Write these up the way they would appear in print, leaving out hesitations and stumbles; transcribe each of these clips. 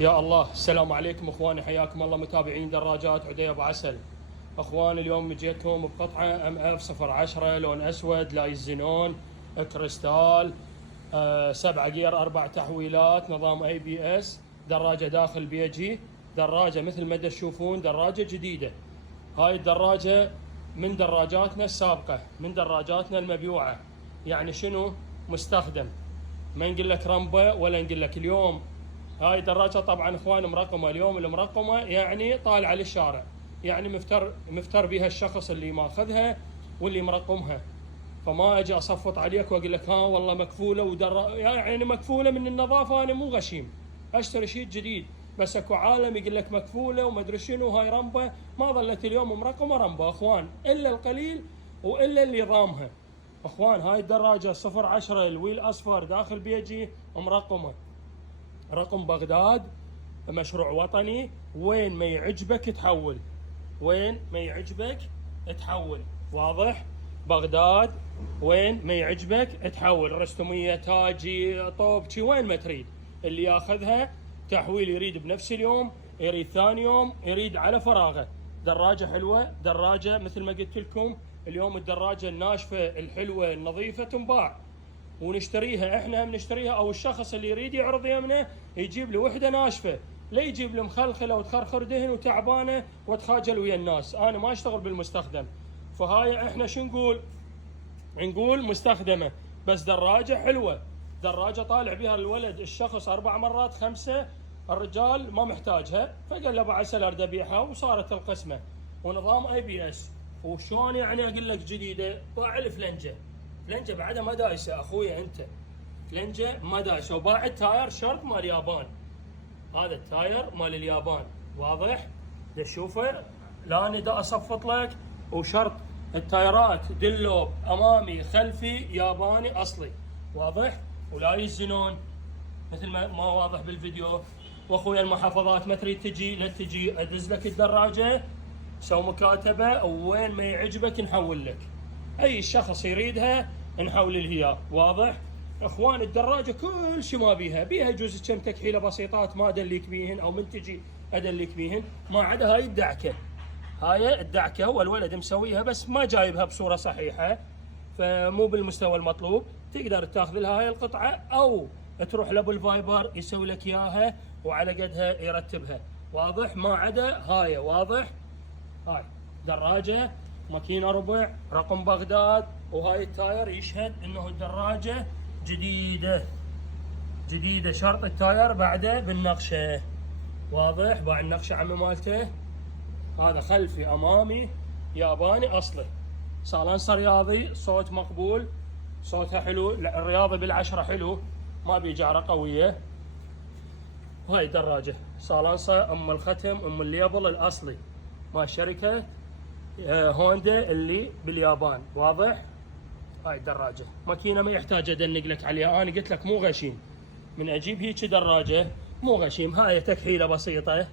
يا الله، السلام عليكم اخواني، حياكم الله متابعين دراجات عدي ابو عسل. اخواني اليوم جيتكم بقطعه ام اف 010 لون اسود لايز زينون كريستال، 7 جير 4 تحويلات نظام اي بي اس، دراجه داخل بيجي، دراجه مثل ما تشوفون دراجه جديده. هاي الدراجه من دراجاتنا السابقه، من دراجاتنا المبيوعه. يعني شنو؟ مستخدم، ما نقول لك رمبه ولا نقول لك اليوم. هاي دراجة طبعا اخوان مرقمة، اليوم المرقمة يعني طالعة للشارع، يعني مفتر بها الشخص اللي ماخذها واللي مرقمها. فما اجي اصفط عليك واقول لك ها والله مكفولة يعني مكفولة من النظافة. انا مو غشيم، اشتري شيء جديد، بس اكو عالم يقول لك مكفولة وما ادري شنو. هاي رمبة، ما ظلت اليوم مرقمة رمبة اخوان الا القليل والا اللي ضامها. اخوان هاي الدراجة 010 الويل اصفر داخل بيجي مرقمة، رقم بغداد، مشروع وطني. وين ما يعجبك تحول، وين ما يعجبك تحول، واضح؟ بغداد وين ما يعجبك تحول، رستمية، تاجي، طوبشي، وين ما تريد. اللي ياخذها تحويل يريد بنفس اليوم، يريد ثاني يوم، يريد على فراغه. دراجة حلوة، دراجة مثل ما قلت لكم اليوم الدراجة الناشفة الحلوة النظيفة تنباع ونشتريها، احنا بنشتريها او الشخص اللي يريد يعرض يمنا يجيب له وحده ناشفه، لا يجيب له مخلخله وتخرخر دهن وتعبانه وتخاجل ويا الناس. انا ما اشتغل بالمستخدم، فهاي احنا شو نقول؟ نقول مستخدمه، بس دراجه حلوه، دراجه طالع بها الولد الشخص 4 مرات 5. الرجال ما محتاجها، فقال له ابو عسل اريد ابيعها، وصارت القسمه ونظام اي بي اس. وشلون يعني اقول لك جديده؟ باع الفلنجه، فلنجه بعدها ما دايسه اخويا انت، فلنجه ما دايسه. وباع التاير شرط مال اليابان، هذا التاير مال اليابان، واضح؟ تشوفه؟ لا انا دا اصفط لك، وشرط التايرات دلوب امامي خلفي ياباني اصلي، واضح؟ ولا يزنون مثل ما واضح بالفيديو. واخويا المحافظات ما تريد تجي لا تجي، ادز لك الدراجه، سو مكاتبه، او وين ما يعجبك نحول لك. اي شخص يريدها نحول له اياه، واضح؟ اخوان الدراجه كل شيء ما بيها جزء كم تكحيله بسيطات ما ادليك بيهن، او من تجي ادليك بيهن، ما عدا هاي الدعكه. هاي الدعكه هو الولد مسويها بس ما جايبها بصوره صحيحه، فمو بالمستوى المطلوب. تقدر تاخذ لها هاي القطعه او تروح لابو الفايبر يسوي لك اياها وعلى قدها يرتبها، واضح؟ ما عدا هاي، واضح؟ هاي دراجه ماكينه ربع، رقم بغداد، وهاي التاير يشهد انه الدراجه جديده جديده، شرط التاير بعده بالنقشه، واضح؟ باع النقشه عمي مالته. هذا خلفي امامي ياباني اصلي، صالنسر رياضي، صوت مقبول، صوتها حلو، الرياضه بالعشره حلو، ما بيجعره قويه. وهاي الدراجه صالنسر ام الختم ام الليبل الاصلي مال شركه هوندا اللي باليابان، واضح؟ هاي الدراجه ماكينه ما يحتاج ادنق لك عليها، انا قلت لك مو غشيم من اجيب هيك دراجه، مو غشيم. هاي تكحيله بسيطه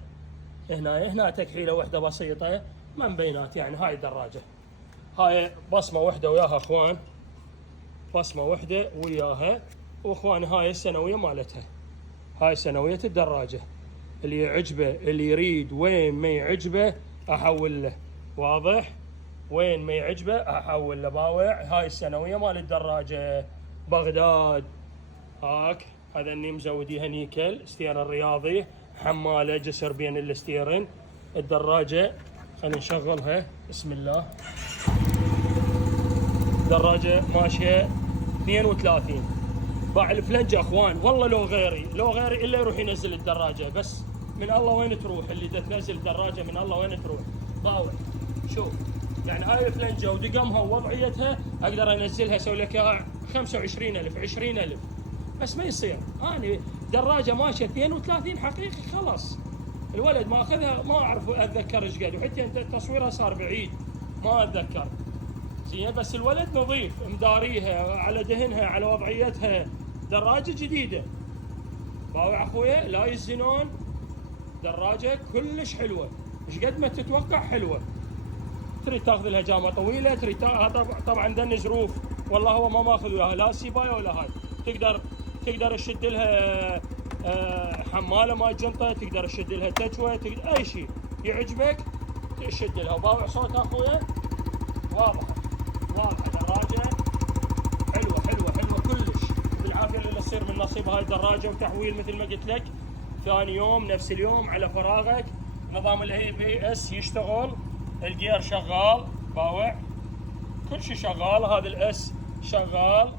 هنا تكحيله وحده بسيطه ما مبينات، يعني هاي الدراجه هاي بصمه وحده وياها اخوان، بصمه وحده وياها. واخوان هاي السنويه مالتها، هاي سنويه الدراجه. اللي يعجبه اللي يريد وين ما يعجبه احول له، واضح؟ وين ما يعجبه احول له. باوع هاي السنويه مال الدراجه بغداد. هاك هذا اني مزوديها نيكل، ستير الرياضي، حماله جسر بين الستيرن. الدراجه خلينا نشغلها، بسم الله. دراجه ماشيه 32. باع الفلنجه اخوان، والله لو غيري الا يروح ينزل الدراجه، بس من الله وين تروح اللي تنزل الدراجه، من الله وين تروح. باوع شوف، يعني هاي الفلنجه ودقمها ووضعيتها اقدر انزلها اسوي لك اياها 25,000 20,000، بس ما يصير. انا دراجه ماشيه 32 حقيقي خلاص، الولد ما اخذها ما اعرف اتذكر ايش قد، وحتى انت تصويرها صار بعيد ما اتذكر زين، بس الولد نظيف مداريها على دهنها على وضعيتها، دراجه جديده. باوع اخويا لا يزنون، دراجه كلش حلوه، ايش قد ما تتوقع حلوه. تريد تاخذ لها جامه طويله، تريد طبعا دن ظروف، والله هو ما ماخذ وياها لا سيبايه ولا هاي، تقدر تشد لها حماله ماي جنطه تقدر تشد لها تجوه، تقدر اي شيء يعجبك تشد لها. وباوع صوتها اخويا واضحه واضحه. دراجه حلوه حلوه حلوه كلش، بالعافيه اللي تصير من نصيب هاي الدراجه. وتحويل مثل ما قلت لك ثاني يوم نفس اليوم على فراغك. نظام الاي بي اس يشتغل، الجير شغال، باوع كل شيء شغال. هذا الاس شغال،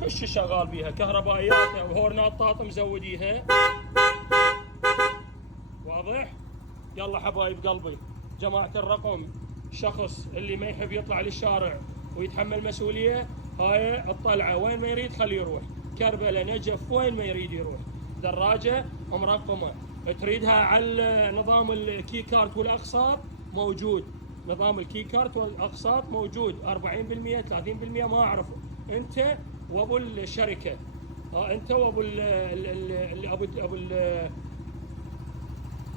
كل شيء شغال بيها، كهربائياتها وهورنات طاط مزوديها. واضح؟ يلا حبايب قلبي، جماعة الرقم، شخص اللي ما يحب يطلع للشارع ويتحمل مسؤولية، هاي الطلعة وين ما يريد خليه يروح، كربلاء نجف وين ما يريد يروح. دراجة مرقمة، تريدها على نظام الكي كارت والاقساط موجود، نظام الكي كارت والاقساط موجود 40% 30% ما اعرفه. انت وابو الشركه، انت وابو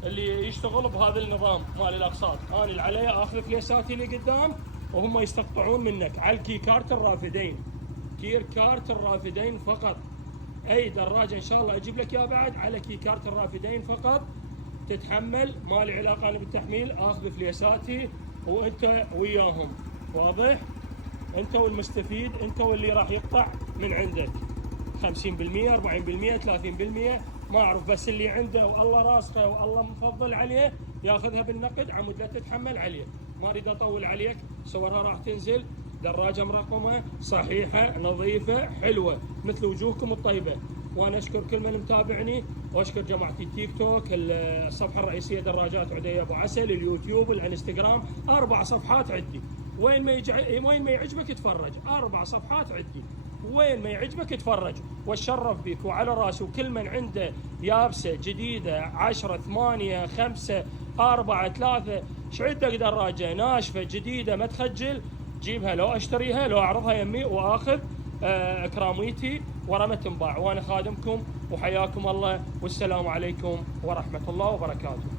اللي يشتغل بهذا النظام مال الاقساط. انا اللي علي اخذ فليساتي اللي قدام وهم يستقطعون منك على الكي كارت الرافدين، كي كارت الرافدين فقط. اي دراجه ان شاء الله اجيب لك اياه بعد على كي كارت الرافدين فقط، تتحمل، ما لي علاقه انا بالتحميل، اخذ فليساتي وانت وياهم. واضح؟ انت والمستفيد، انت واللي راح يقطع من عندك 50% 40% 30% ما اعرف، بس اللي عنده والله راسخه والله مفضل عليه ياخذها بالنقد، عمود لا تتحمل عليه. ما اريد اطول عليك، صورها راح تنزل. دراجه مرقمه صحيحه نظيفه حلوه مثل وجوهكم الطيبه. وانا اشكر كل من متابعني، واشكر جماعتي التيك توك، الصفحه الرئيسيه دراجات عدي ابو عسل، اليوتيوب، الانستغرام، 4 صفحات عندي. وين ما يعجبك تفرج، 4 صفحات عندي، وين ما يعجبك تفرج واتشرف بك وعلى راسي. وكل من عنده يابسه جديده 10 8 5 4 3 ايش عندك دراجه ناشفه جديده ما تخجل، جيبها لو اشتريها لو اعرضها يمي واخذ كراميتي ورا ما تنباع. وانا خادمكم وحياكم الله، والسلام عليكم ورحمه الله وبركاته.